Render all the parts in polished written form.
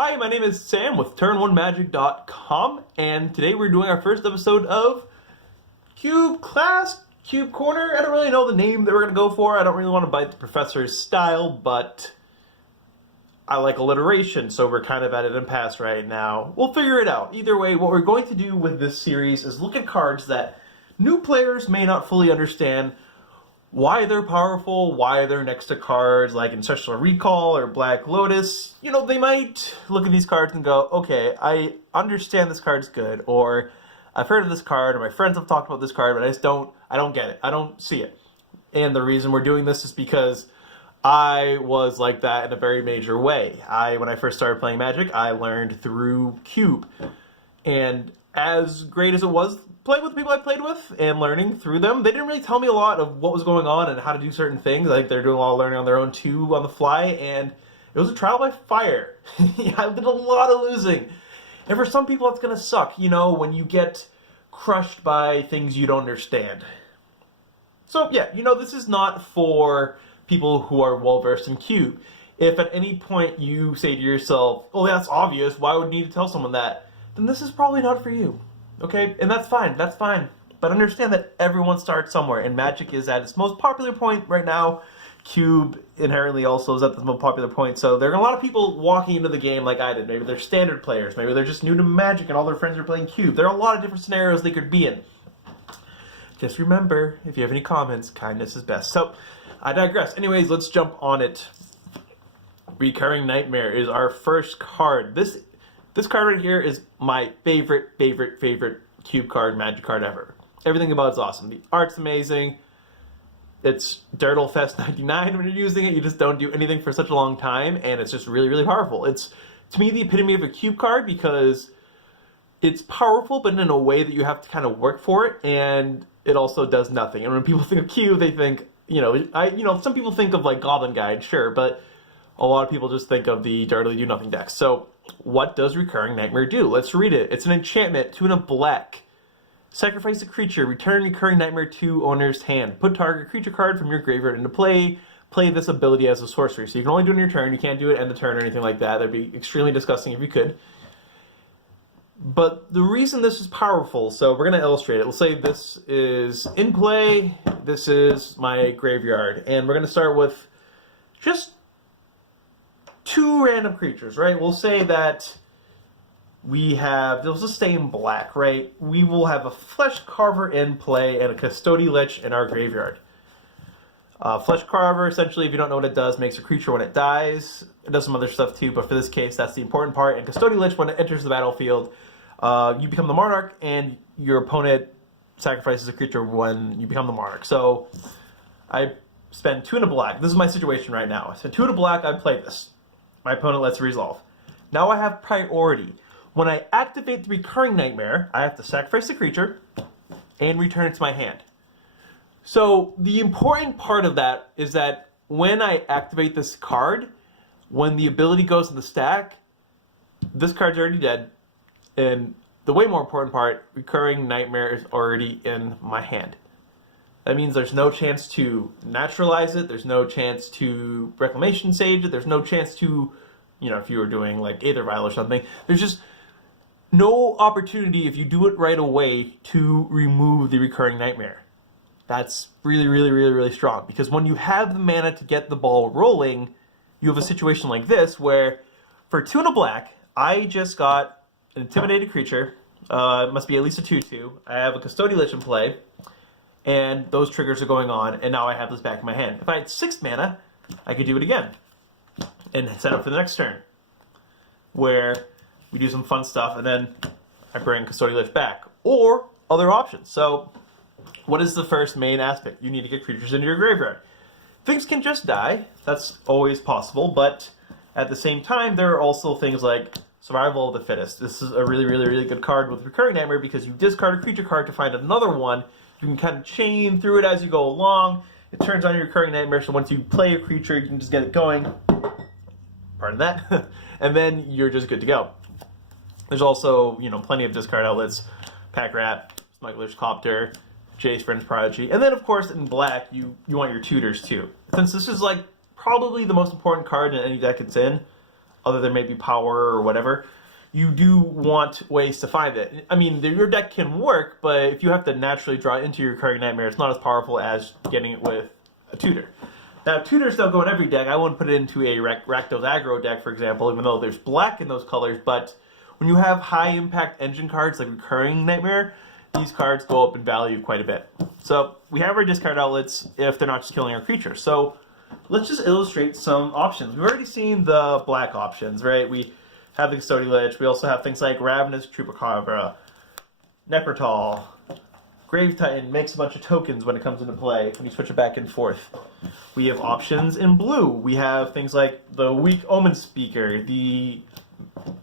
Hi, my name is Sam with turn1magic.com, and today we're doing our first episode of Cube Class, Cube Corner. I don't really know the name that we're going to go for. I don't really want to bite the professor's style, but I like alliteration, so we're kind of at an impasse right now. We'll figure it out. Either way, what we're going to do with this series is look at cards that new players may not fully understand why they're powerful, why they're next to cards like Ancestral Recall or Black Lotus. You know, they might look at these cards and go, okay, I understand this card's good, or I've heard of this card, or my friends have talked about this card, but I don't get it. I don't see it. And the reason we're doing this is because I was like that in a very major way. When I first started playing Magic, I learned through Cube. And as great as it was playing with the people I played with and learning through them, they didn't really tell me a lot of what was going on and how to do certain things. I think they're doing a lot of learning on their own too on the fly, and it was a trial by fire. I did a lot of losing. And for some people, it's going to suck, you know, when you get crushed by things you don't understand. So yeah, you know, this is not for people who are well-versed in Cube. If at any point you say to yourself, oh, that's obvious, why would you need to tell someone that? Then this is probably not for you. Okay, and that's fine, But understand that everyone starts somewhere, and Magic is at its most popular point right now. Cube inherently also is at the most popular point, so there are a lot of people walking into the game like I did. Maybe they're standard players, maybe they're just new to Magic and all their friends are playing Cube. There are a lot of different scenarios they could be in. Just remember, if you have any comments, kindness is best. So, I digress. Anyways, let's jump on it. Recurring Nightmare is our first card. This card right here is my favorite Cube card, Magic card ever. Everything about it's awesome. The art's amazing. It's Dirtle Fest 99 when you're using it. You just don't do anything for such a long time, and it's just really powerful. It's, to me, the epitome of a Cube card because it's powerful, but in a way that you have to kind of work for it, and it also does nothing. And when people think of Cube, they think, some people think of like Goblin Guide, sure, but a lot of people just think of the Dirtly Do Nothing decks. So, what does Recurring Nightmare do? Let's read it. It's an enchantment, 2 and a black. Sacrifice a creature, return Recurring Nightmare to owner's hand. Put target creature card from your graveyard into play. Play this ability as a sorcery. So you can only do it in your turn. You can't do it end the turn or anything like that. That'd be extremely disgusting if you could. But the reason this is powerful, so we're going to illustrate it. Let's say this is in play. This is my graveyard. And we're going to start with just 2 random creatures, right? We'll say that let's just stay in black, right? We will have a Flesh Carver in play and a Custody Lich in our graveyard. Flesh Carver, essentially, if you don't know what it does, makes a creature when it dies. It does some other stuff too, but for this case, that's the important part. And Custody Lich, when it enters the battlefield, you become the Monarch, and your opponent sacrifices a creature when you become the Monarch. So, I spend 2 and a black. This is my situation right now. I spend 2 and a black, I play this. My opponent lets resolve. Now I have priority. When I activate the Recurring Nightmare, I have to sacrifice the creature and return it to my hand. So the important part of that is that when I activate this card, when the ability goes in the stack, this card's already dead. And the way more important part, Recurring Nightmare is already in my hand. That means there's no chance to naturalize it, there's no chance to Reclamation Sage it, there's no chance to, if you were doing like Aether Vial or something, there's just no opportunity if you do it right away to remove the Recurring Nightmare. That's really strong, because when you have the mana to get the ball rolling, you have a situation like this where for 2 and a black, I just got an Intimidated creature, it must be at least a 2/2, I have a Custody Lich in play, and those triggers are going on, and now I have this back in my hand. If I had 6 mana, I could do it again, and set up for the next turn, where we do some fun stuff, and then I bring Custody Lich back, or other options. So, what is the first main aspect? You need to get creatures into your graveyard. Things can just die, that's always possible, but at the same time, there are also things like Survival of the Fittest. This is a really good card with Recurring Nightmare, because you discard a creature card to find another one. You can kind of chain through it as you go along. It turns on your Recurring Nightmare, so once you play a creature, you can just get it going. Pardon that. And then you're just good to go. There's also, plenty of discard outlets. Pack Rat, Smuggler's Copter, Jace, Friend's Prodigy. And then, of course, in black, you want your tutors, too. Since this is, probably the most important card in any deck it's in, other than maybe power or whatever, you do want ways to find it. I mean, your deck can work, but if you have to naturally draw into your Recurring Nightmare, it's not as powerful as getting it with a tutor. Now, tutors don't go in every deck. I wouldn't put it into a Rakdos aggro deck, for example, even though there's black in those colors, but when you have high impact engine cards like Recurring Nightmare, these cards go up in value quite a bit. So we have our discard outlets if they're not just killing our creatures. So let's just illustrate some options. We've already seen the black options, right? We have the Custodian Lich. We also have things like Ravenous Chupacabra, Necrotal, Grave Titan makes a bunch of tokens when it comes into play, when you switch it back and forth. We have options in blue. We have things like the Weak Omen Speaker,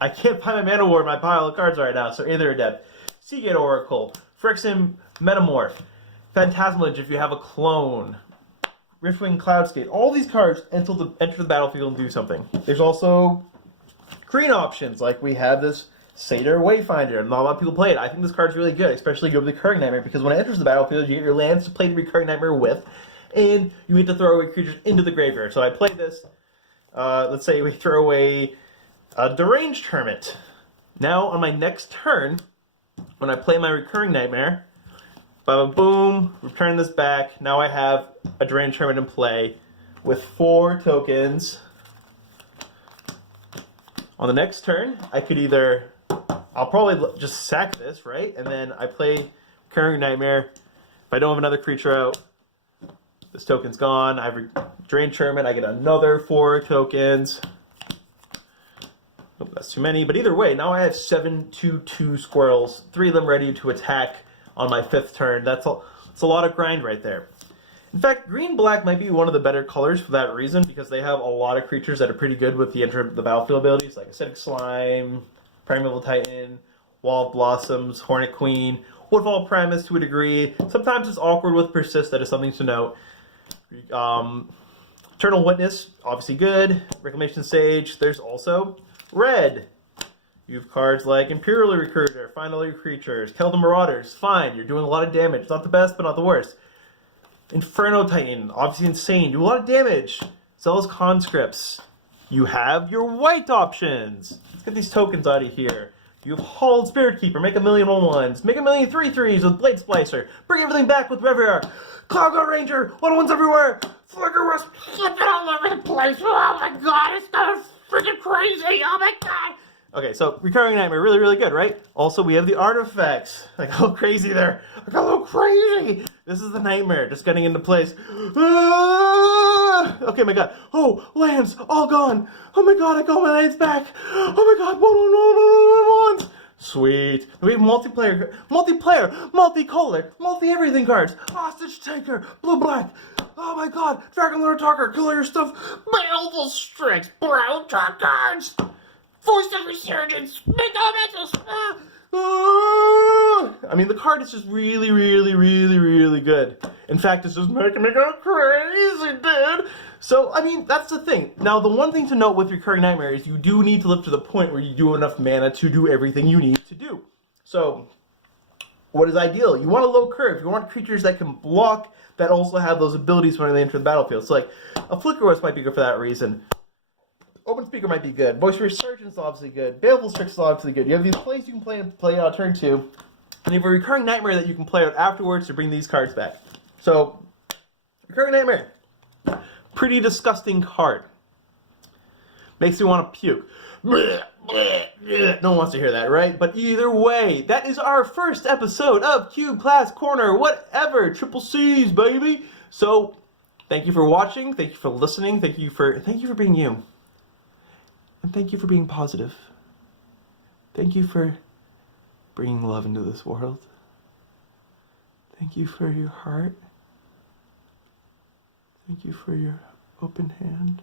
I can't find my Mana Ward in my pile of cards right now, so Aether Adept, Seagate Oracle, Phyrexian Metamorph, Phantasmal Lich if you have a clone, Riftwing Cloudscape. All these cards enter the battlefield and do something. There's also green options, like we have this Satyr Wayfinder. Not a lot of people play it. I think this card's really good, especially go with the Recurring Nightmare, because when it enters the battlefield, you get your lands to play the Recurring Nightmare with, and you get to throw away creatures into the graveyard. So I play this. Let's say we throw away a Deranged Hermit. Now, on my next turn, when I play my Recurring Nightmare, boom, return this back. Now I have a Deranged Hermit in play with 4 tokens. On the next turn, I could either... I'll probably just sack this, right? And then I play Recurring Nightmare. If I don't have another creature out, this token's gone. I have Deranged Hermit. I get another 4 tokens. Oh, that's too many. But either way, now I have 7 2/2 squirrels. 3 of them ready to attack on my 5th turn. That's a lot of grind right there. In fact, green-black might be one of the better colors for that reason, because they have a lot of creatures that are pretty good with the enter the battlefield abilities, like Acidic Slime, Primeval Titan, Wall of Blossoms, Hornet Queen, Woodfall Primus to a degree. Sometimes it's awkward with Persist, that is something to note. Eternal Witness, obviously good. Reclamation Sage. There's also red. You have cards like Imperial Recruiter, Find All Your Creatures, Keldon Marauders. Fine, you're doing a lot of damage. It's not the best, but not the worst. Inferno Titan, obviously insane. Do a lot of damage. Zealous Conscripts. You have your white options. Let's get these tokens out of here. You have Hauled Spirit Keeper. Make a million 1/1s. Make a million 3/3s with Blade Splicer. Bring everything back with Reverie. Cloudguard Ranger. 1/1s everywhere. Flicker Wisp. Flip it all over the place. Oh my god, it's so freaking crazy. Oh my god. Okay, so Recurring Nightmare, really, really good, right? Also, we have the artifacts. I got a little crazy there. I got a little crazy. This is the Nightmare, just getting into place. Ah! Okay, my god. Oh, lands, all gone. Oh my god, I got my lands back. Oh my god, 1/1. Sweet. We have multiplayer, multicolor, multi-everything cards. Hostage Taker, blue-black. Oh my god, Dragon Lord Talker, kill all your stuff. Baleful Strix, brown top cards. Voice of Resurgence! Make elementals! I mean, the card is just really, really, really, really good. In fact, it's just making me go crazy, dude! So, I mean, that's the thing. Now, the one thing to note with Recurring Nightmare is you do need to live to the point where you do enough mana to do everything you need to do. So, what is ideal? You want a low curve. You want creatures that can block, that also have those abilities when they enter the battlefield. So, like, a Flicker Wisp might be good for that reason. Open Speaker might be good. Voice Resurgence is obviously good. Baleful Strix is obviously good. You have these plays you can play out turn 2. And you have a Recurring Nightmare that you can play out afterwards to bring these cards back. So, Recurring Nightmare. Pretty disgusting card. Makes me want to puke. No one wants to hear that, right? But either way, that is our first episode of Cube Class Corner. Whatever. Triple C's, baby. So, thank you for watching. Thank you for listening. Thank you for being you. And thank you for being positive. Thank you for bringing love into this world. Thank you for your heart. Thank you for your open hand.